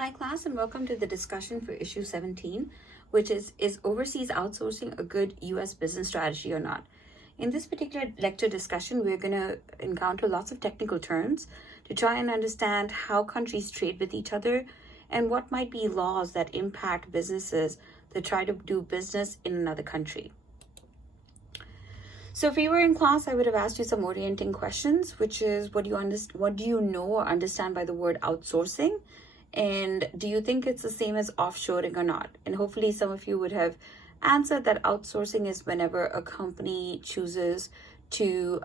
Hi class and welcome to the discussion for issue 17, which is overseas outsourcing a good US business strategy or not? In this particular lecture discussion, we're going to encounter lots of technical terms to try and understand how countries trade with each other and what might be laws that impact businesses that try to do business in another country. So if we were in class, I would have asked you some orienting questions, which is what do you know or understand by the word outsourcing? And do you think it's the same as offshoring or not? And hopefully some of you would have answered that outsourcing is whenever a company chooses to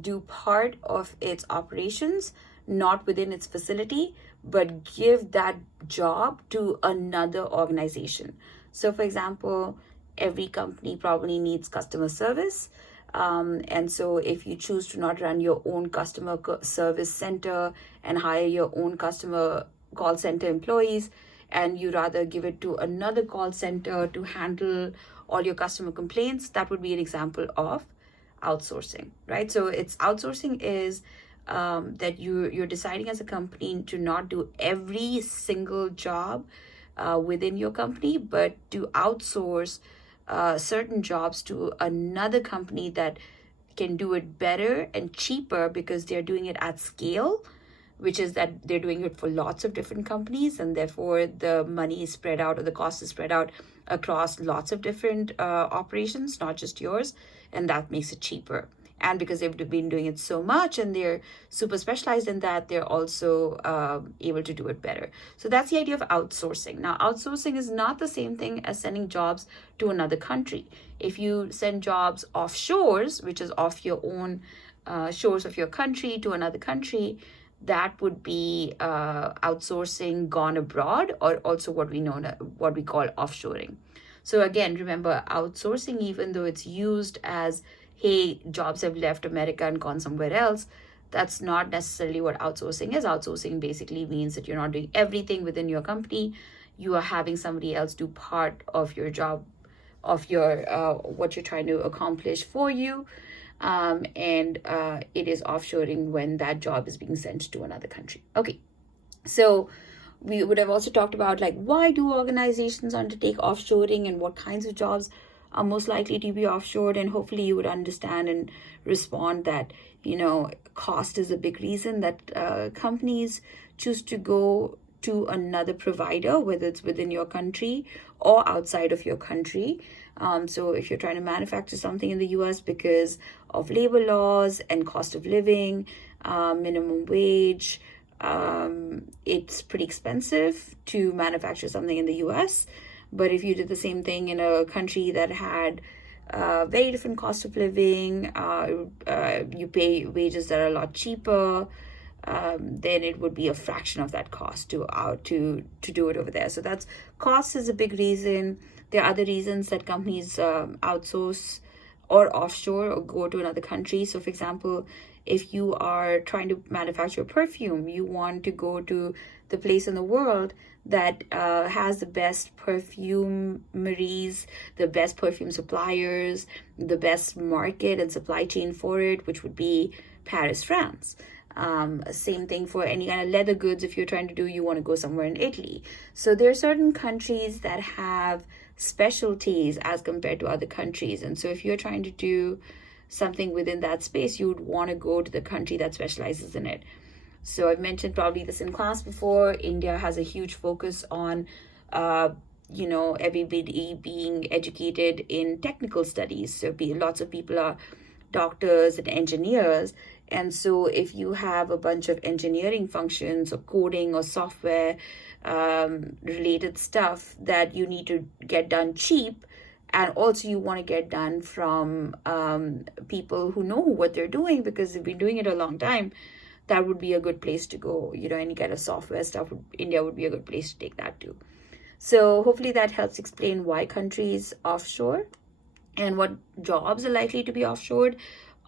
do part of its operations, not within its facility, but give that job to another organization. So for example, every company probably needs customer service. And so if you choose to not run your own customer service center and hire your own customer call center employees, and you rather give it to another call center to handle all your customer complaints, that would be an example of outsourcing, right? So it's outsourcing is that you're deciding as a company to not do every single job within your company, but to outsource certain jobs to another company that can do it better and cheaper because they're doing it at scale, which is that they're doing it for lots of different companies, and therefore the money is spread out or the cost is spread out across lots of different operations, not just yours, and that makes it cheaper. And because they've been doing it so much and they're super specialized in that, they're also able to do it better. So that's the idea of outsourcing. Now, outsourcing is not the same thing as sending jobs to another country. If you send jobs offshores, which is off your own shores of your country to another country, that would be outsourcing gone abroad, or also what we call offshoring. So again, remember, outsourcing, even though it's used as, hey, jobs have left America and gone somewhere else, that's not necessarily what outsourcing is. Outsourcing basically means that you're not doing everything within your company. You are having somebody else do part of your job, of your what you're trying to accomplish for you. And it is offshoring when that job is being sent to another country. Okay, so we would have also talked about, like, why do organizations undertake offshoring and what kinds of jobs are most likely to be offshored, and hopefully you would understand and respond that, cost is a big reason that companies choose to go to another provider, whether it's within your country or outside of your country. So if you're trying to manufacture something in the US because of labor laws and cost of living, minimum wage, it's pretty expensive to manufacture something in the US. But if you did the same thing in a country that had very different cost of living, you pay wages that are a lot cheaper, then it would be a fraction of that cost to do it over there. So that's, cost is a big reason. There are other reasons that companies outsource or offshore or go to another country. So for example, if you are trying to manufacture perfume, you want to go to the place in the world that has the best perfumeries, the best perfume suppliers, the best market and supply chain for it, which would be Paris, France. Same thing for any kind of leather goods. If you're trying to do, you want to go somewhere in Italy. So there are certain countries that have specialties as compared to other countries. And so if you're trying to do something within that space, you would want to go to the country that specializes in it. So I've mentioned probably this in class before. India has a huge focus on, everybody being educated in technical studies. So lots of people are doctors and engineers. And so if you have a bunch of engineering functions or coding or software related stuff that you need to get done cheap, and also you want to get done from people who know what they're doing because they've been doing it a long time, that would be a good place to go. Any kind of software stuff, India would be a good place to take that to. So hopefully that helps explain why countries offshore and what jobs are likely to be offshored.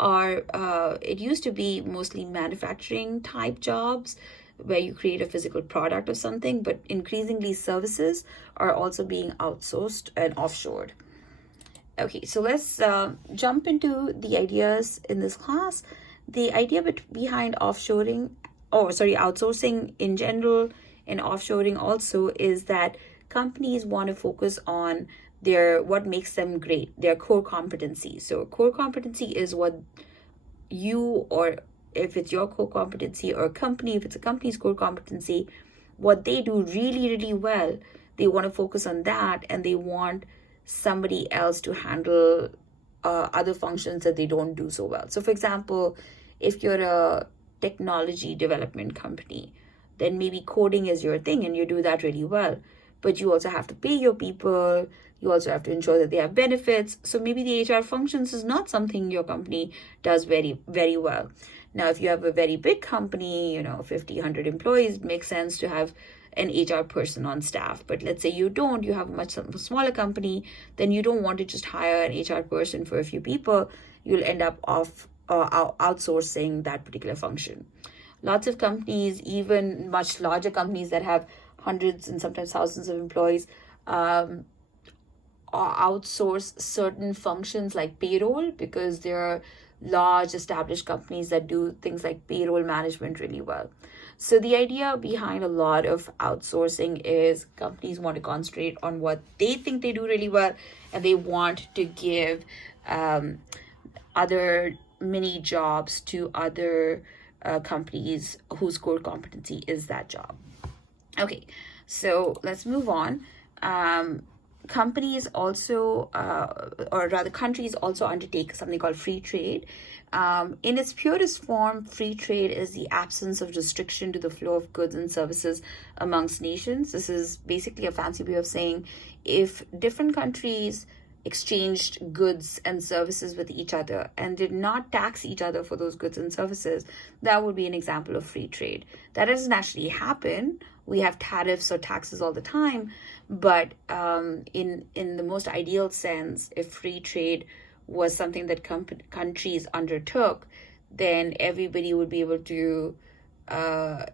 It used to be mostly manufacturing type jobs where you create a physical product or something, but increasingly services are also being outsourced and offshored. Okay, so let's jump into the ideas in this class. The idea behind outsourcing in general in offshoring also is that companies want to focus on their what makes them great, their core competency. So core competency is what you, or if it's your core competency, or a company, if it's a company's core competency, what they do really, really well, they want to focus on that, and they want somebody else to handle other functions that they don't do so well. So, for example, if you're a technology development company, then maybe coding is your thing and you do that really well. But you also have to pay your people, you also have to ensure that they have benefits. So maybe the HR functions is not something your company does very, very well. Now, if you have a very big company, 50, 100 employees, it makes sense to have an HR person on staff. But let's say you don't, you have a much smaller company, then you don't want to just hire an HR person for a few people. You'll end up outsourcing that particular function. Lots of companies, even much larger companies that have hundreds and sometimes thousands of employees, outsource certain functions like payroll, because there are large established companies that do things like payroll management really well. So the idea behind a lot of outsourcing is companies want to concentrate on what they think they do really well, and they want to give other mini jobs to other companies whose core competency is that job. Okay, so let's move on. Companies also, or rather countries also undertake something called free trade. In its purest form, free trade is the absence of restriction to the flow of goods and services amongst nations. This is basically a fancy way of saying if different countries exchanged goods and services with each other and did not tax each other for those goods and services, that would be an example of free trade. That doesn't actually happen. We have tariffs or taxes all the time, but in the most ideal sense, if free trade was something that countries undertook, then everybody would be able to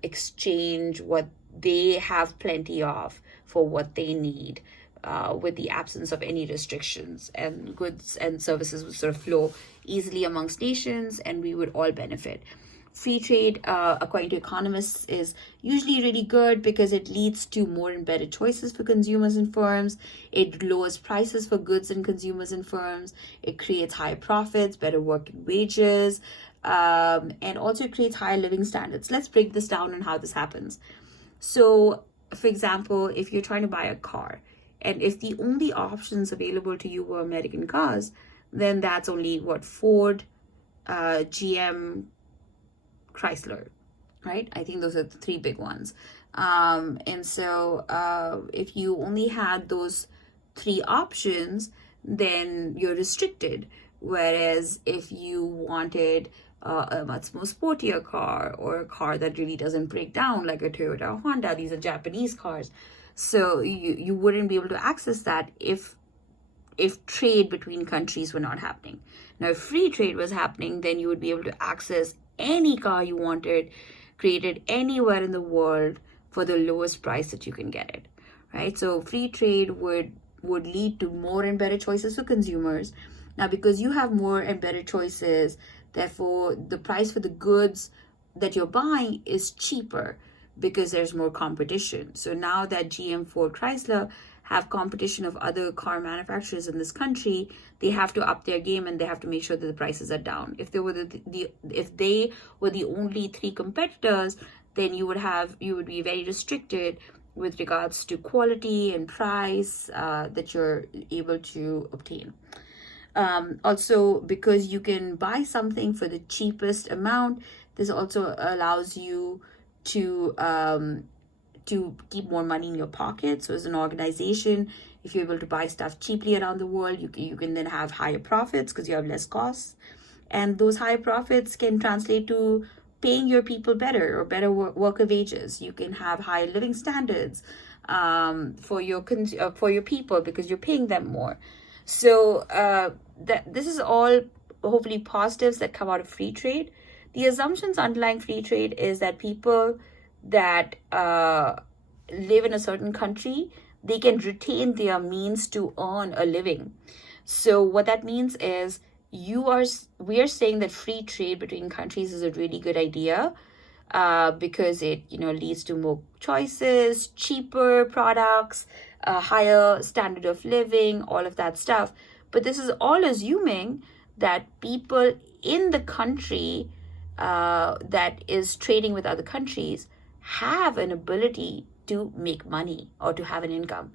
exchange what they have plenty of for what they need, with the absence of any restrictions, and goods and services would sort of flow easily amongst nations, and we would all benefit. Free trade, according to economists, is usually really good because it leads to more and better choices for consumers and firms. It lowers prices for goods and consumers and firms. It creates higher profits, better working wages, and also creates higher living standards. Let's break this down on how this happens. So, for example, if you're trying to buy a car, and if the only options available to you were American cars, then that's only Ford, GM, Chrysler, right? I think those are the three big ones. And so if you only had those three options, then you're restricted. Whereas if you wanted a much more sportier car, or a car that really doesn't break down like a Toyota or Honda, these are Japanese cars. So you wouldn't be able to access that if trade between countries were not happening. Now, if free trade was happening, then you would be able to access any car you wanted, created anywhere in the world for the lowest price that you can get it, right? So free trade would lead to more and better choices for consumers. Now, because you have more and better choices, therefore the price for the goods that you're buying is cheaper because there's more competition. So now that GM, Ford, Chrysler have competition of other car manufacturers in this country, they have to up their game, and they have to make sure that the prices are down. If they were the only three competitors, then you would be very restricted with regards to quality and price that you're able to obtain. Also, because you can buy something for the cheapest amount, this also allows you to keep more money in your pocket. So as an organization, if you're able to buy stuff cheaply around the world, you can then have higher profits because you have less costs. And those higher profits can translate to paying your people better, or better worker wages. You can have higher living standards for your people because you're paying them more. So this is all hopefully positives that come out of free trade. The assumptions underlying free trade is that people that live in a certain country, they can retain their means to earn a living. So what that means is we are saying that free trade between countries is a really good idea, because it, leads to more choices, cheaper products, a higher standard of living, all of that stuff. But this is all assuming that people in the country that is trading with other countries have an ability to make money or to have an income.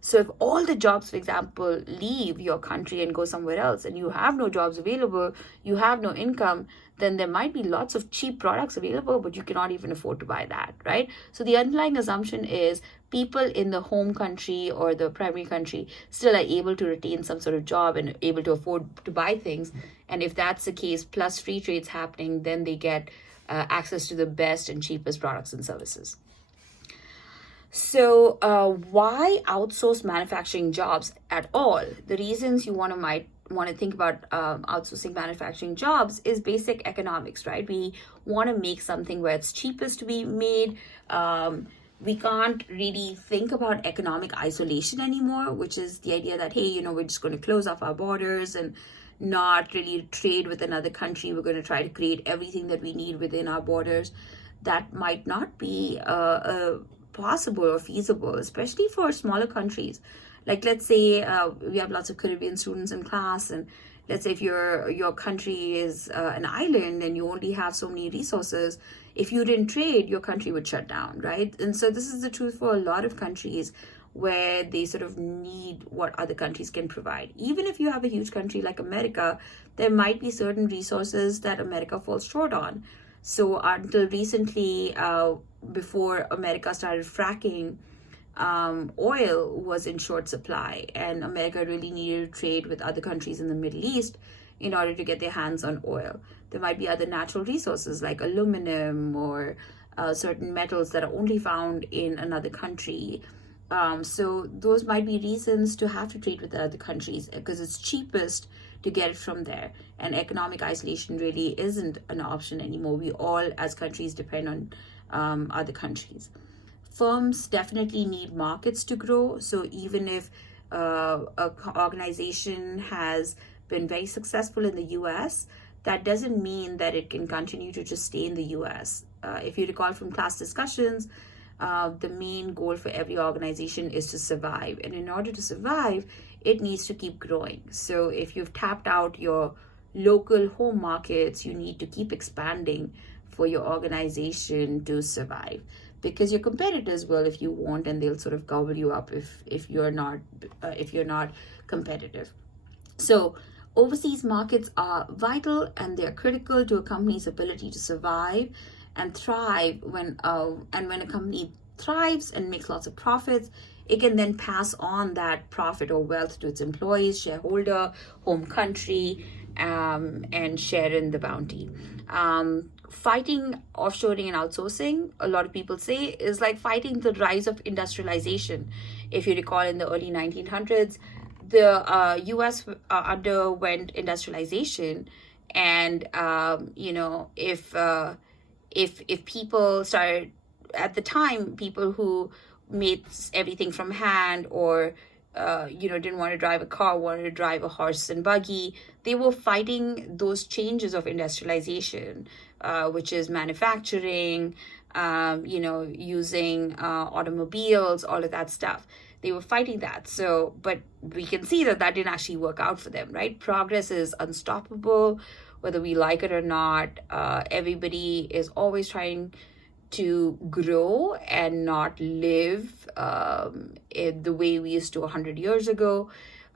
So if all the jobs, for example, leave your country and go somewhere else, and you have no jobs available, you have no income, then there might be lots of cheap products available, but you cannot even afford to buy that, right? So the underlying assumption is people in the home country or the primary country still are able to retain some sort of job and able to afford to buy things. And if that's the case, plus free trade's happening, then they get access to the best and cheapest products and services. So why outsource manufacturing jobs at all? The reasons you might want to think about outsourcing manufacturing jobs is basic economics, right? We want to make something where it's cheapest to be made. We can't really think about economic isolation anymore, which is the idea that, hey, we're just going to close off our borders and not really trade with another country. We're going to try to create everything that we need within our borders. That might not be possible or feasible, especially for smaller countries. Like, let's say we have lots of Caribbean students in class, and let's say if your country is an island and you only have so many resources, if you didn't trade, your country would shut down, right? And so this is the truth for a lot of countries where they sort of need what other countries can provide. Even if you have a huge country like America, there might be certain resources that America falls short on. So until recently, before America started fracking, oil was in short supply, and America really needed to trade with other countries in the Middle East in order to get their hands on oil. There might be other natural resources like aluminum or certain metals that are only found in another country. So those might be reasons to have to trade with other countries because it's cheapest to get it from there. And economic isolation really isn't an option anymore. We all, as countries, depend on other countries. Firms definitely need markets to grow. So even if an organization has been very successful in the US, that doesn't mean that it can continue to just stay in the US. If you recall from class discussions, the main goal for every organization is to survive. And in order to survive, it needs to keep growing. So if you've tapped out your local home markets, you need to keep expanding for your organization to survive, because your competitors will if you won't, and they'll sort of gobble you up if you're not competitive. So overseas markets are vital, and they're critical to a company's ability to survive and thrive. When a company thrives and makes lots of profits, it can then pass on that profit or wealth to its employees, shareholder, home country, and share in the bounty. Fighting offshoring and outsourcing, a lot of people say, is like fighting the rise of industrialization. If you recall, in the early 1900s, the US underwent industrialization, and if people started at the time, people who made everything from hand or didn't want to drive a car, wanted to drive a horse and buggy, they were fighting those changes of industrialization, which is manufacturing, using automobiles, all of that stuff. They were fighting that. So, but we can see that didn't actually work out for them, right? Progress is unstoppable, whether we like it or not. Everybody is always trying to grow and not live the way we used to 100 years ago.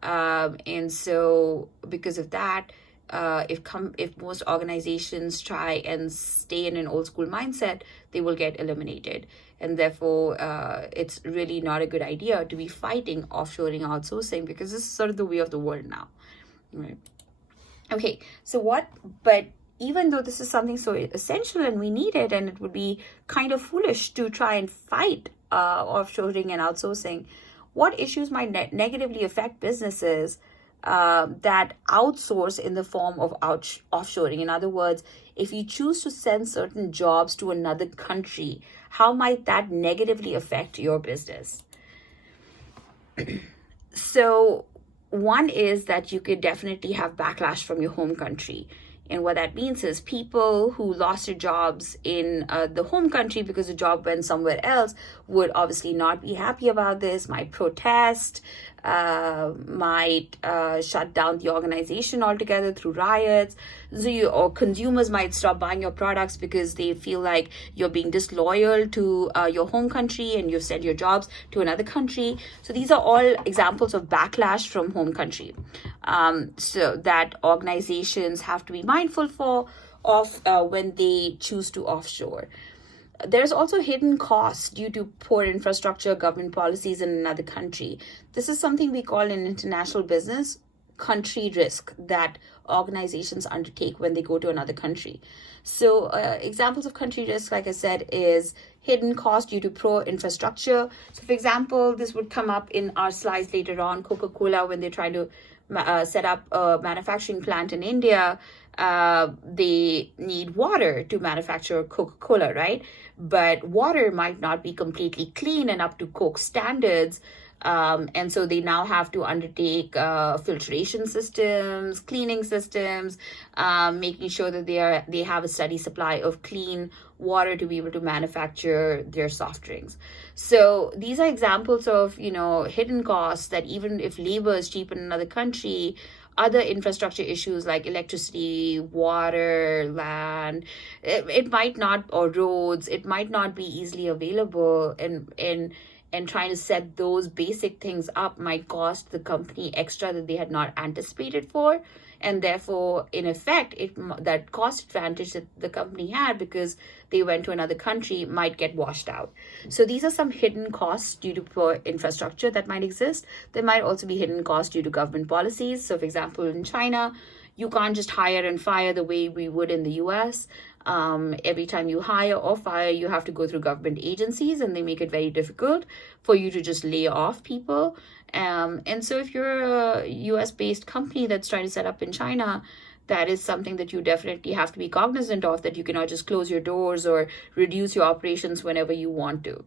And so because of that, if most organizations try and stay in an old school mindset, they will get eliminated. And therefore, it's really not a good idea to be fighting offshoring, outsourcing, because this is sort of the way of the world now. Right? Okay, but even though this is something so essential and we need it, and it would be kind of foolish to try and fight offshoring and outsourcing, what issues might negatively affect businesses that outsource in the form of offshoring? In other words, if you choose to send certain jobs to another country, how might that negatively affect your business? So one is that you could definitely have backlash from your home country. And what that means is people who lost their jobs in the home country because the job went somewhere else would obviously not be happy about this, might protest, might shut down the organization altogether through riots. Or consumers might stop buying your products because they feel like you're being disloyal to your home country and you've sent your jobs to another country. So these are all examples of backlash from home country. So that organizations have to be mindful of when they choose to offshore. There's also hidden costs due to poor infrastructure, government policies in another country. This is something we call in international business country risk that organizations undertake when they go to another country. So examples of country risk, like I said, is hidden cost due to poor infrastructure. So for example, this would come up in our slides later on. Coca-Cola, when they're trying to set up a manufacturing plant in India, they need water to manufacture Coca-Cola, right? But water might not be completely clean and up to Coke standards. And so they now have to undertake filtration systems, cleaning systems, making sure that they have a steady supply of clean water to be able to manufacture their soft drinks. So these are examples of, hidden costs that even if labor is cheap in another country, other infrastructure issues like electricity, water, land, it might not, or roads, it might not be easily available, and trying to set those basic things up might cost the company extra that they had not anticipated for. And therefore, in effect, that cost advantage that the company had because they went to another country might get washed out. So these are some hidden costs due to poor infrastructure that might exist. There might also be hidden costs due to government policies. So for example, in China, you can't just hire and fire the way we would in the US. Every time you hire or fire, you have to go through government agencies, and they make it very difficult for you to just lay off people. And so if you're a US-based company that's trying to set up in China, that is something that you definitely have to be cognizant of, that you cannot just close your doors or reduce your operations whenever you want to.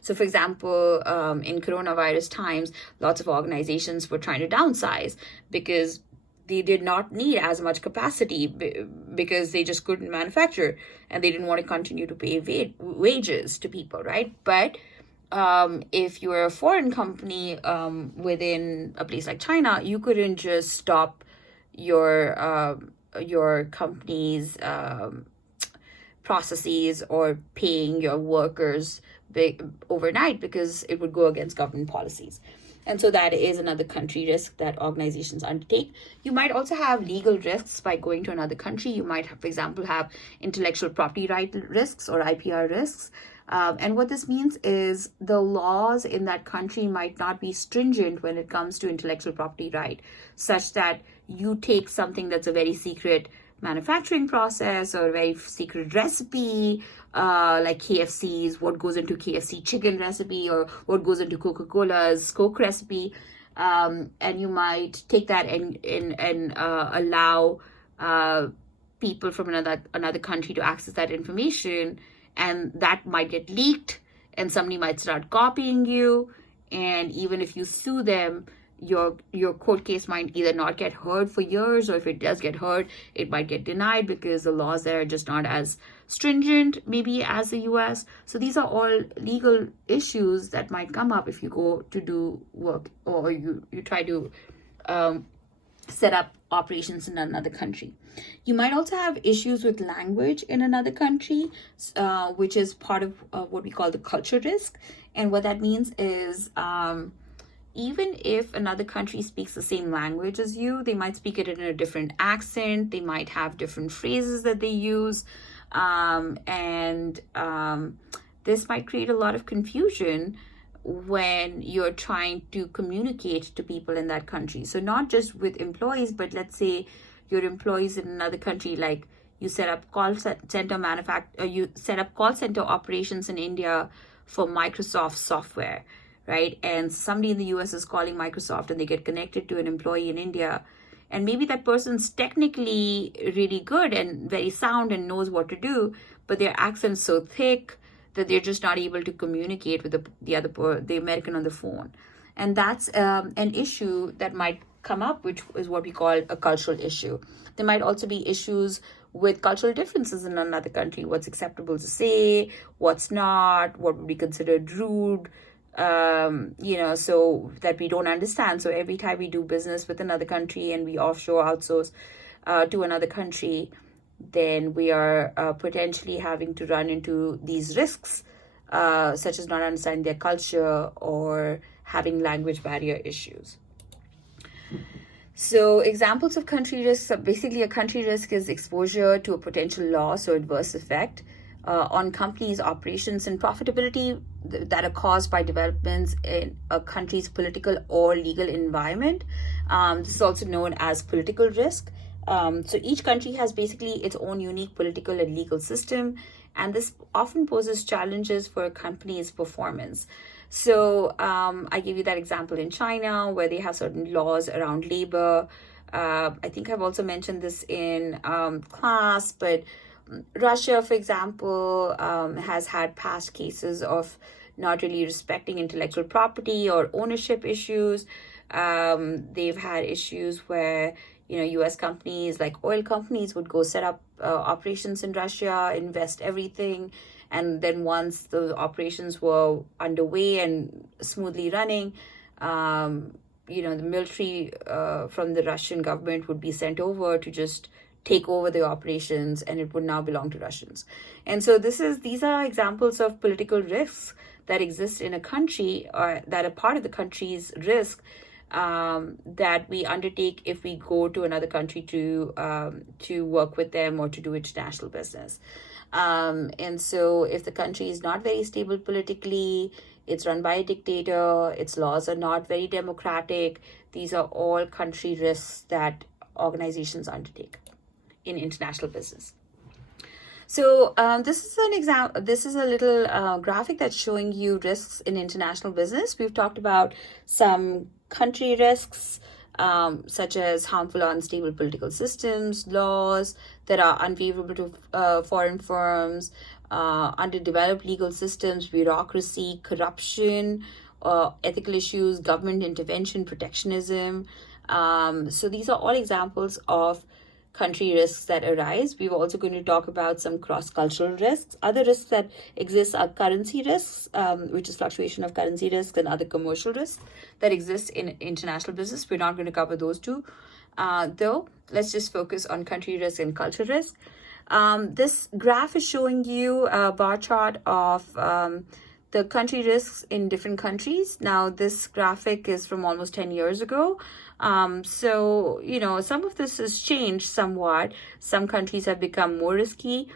So for example, in coronavirus times, lots of organizations were trying to downsize because they did not need as much capacity because they just couldn't manufacture, and they didn't want to continue to pay wages to people, right? But if you're a foreign company within a place like China, you couldn't just stop your company's processes or paying your workers overnight because it would go against government policies. And so that is another country risk that organizations undertake. You might also have legal risks by going to another country. You might, for example, have intellectual property right risks or IPR risks. And what this means is the laws in that country might not be stringent when it comes to intellectual property right, such that you take something that's a very secret manufacturing process or a very secret recipe, like KFC's, what goes into KFC chicken recipe, or what goes into Coca-Cola's Coke recipe, and you might take that and allow people from another country to access that information, and that might get leaked, and somebody might start copying you, and even if you sue them, your court case might either not get heard for years, or if it does get heard, it might get denied because the laws there are just not as stringent maybe as the US. So these are all legal issues that might come up if you go to do work, or you try to set up operations in another country. You might also have issues with language in another country, which is part of what we call the culture risk. And what that means is even if another country speaks the same language as you, they might speak it in a different accent. They might have different phrases that they use. And this might create a lot of confusion when you're trying to communicate to people in that country. So not just with employees, but let's say your employees in another country, like you set up call center operations in India for Microsoft software, right? And somebody in the US is calling Microsoft and they get connected to an employee in India. And maybe that person's technically really good and very sound and knows what to do, but their accent's so thick that they're just not able to communicate with the American on the phone. And that's an issue that might come up, which is what we call a cultural issue. There might also be issues with cultural differences in another country. What's acceptable to say, what's not, what would be considered rude, so that we don't understand. So every time we do business with another country and we offshore outsource to another country, then we are potentially having to run into these risks, such as not understanding their culture or having language barrier issues. So examples of country risks, basically a country risk is exposure to a potential loss or adverse effect on companies' operations and profitability that are caused by developments in a country's political or legal environment. This is also known as political risk. So each country has basically its own unique political and legal system, and this often poses challenges for a company's performance. So I gave you that example in China, where they have certain laws around labor. I think I've also mentioned this in class, but Russia, for example, has had past cases of not really respecting intellectual property or ownership issues. They've had issues where U.S. companies like oil companies would go set up operations in Russia, invest everything, and then once those operations were underway and smoothly running, the military from the Russian government would be sent over to just take over the operations, and it would now belong to Russians. And so these are examples of political risks that exist in a country, or that are part of the country's risk, that we undertake if we go to another country to work with them or to do international business. And so if the country is not very stable politically, it's run by a dictator, its laws are not very democratic, these are all country risks that organizations undertake in international business. So this is an example. This is a little graphic that's showing you risks in international business. We've talked about some country risks, such as harmful or unstable political systems, laws that are unfavorable to foreign firms, underdeveloped legal systems, bureaucracy, corruption, ethical issues, government intervention, protectionism. So these are all examples of country risks that arise. We're also going to talk about some cross-cultural risks. Other risks that exist are currency risks, which is fluctuation of currency risks, and other commercial risks that exist in international business. We're not going to cover those two, though. Let's just focus on country risk and culture risk. This graph is showing you a bar chart of the country risks in different countries. Now, this graphic is from almost 10 years ago. So, some of this has changed somewhat. Some countries have become more risky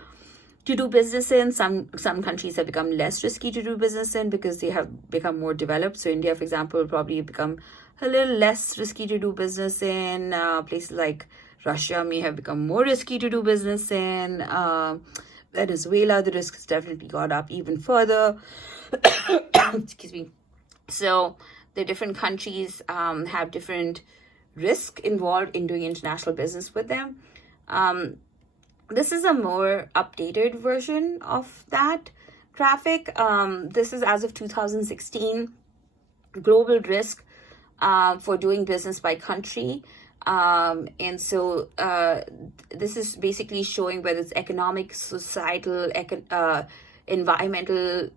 to do business in. Some countries have become less risky to do business in because they have become more developed. So India, for example, will probably become a little less risky to do business in. Places like Russia may have become more risky to do business in. Venezuela, the risk has definitely gone up even further. Excuse me. So the different countries have different risk involved in doing international business with them. This is a more updated version of that graphic. This is as of 2016, global risk for doing business by country. And so this is basically showing whether it's economic, societal, environmental,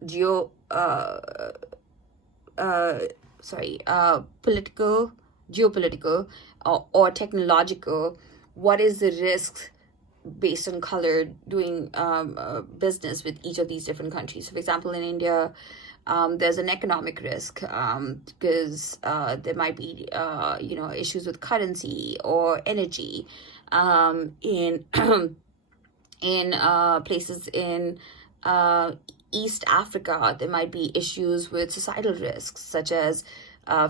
political, geopolitical, or technological. What is the risk based on color doing business with each of these different countries? So, for example, in India, there's an economic risk because there might be issues with currency or energy. In places in East Africa, there might be issues with societal risks such as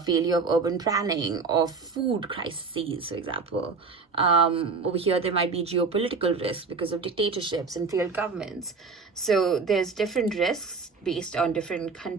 failure of urban planning or food crises, for example. Over here, there might be geopolitical risks because of dictatorships and failed governments. So there's different risks based on different countries.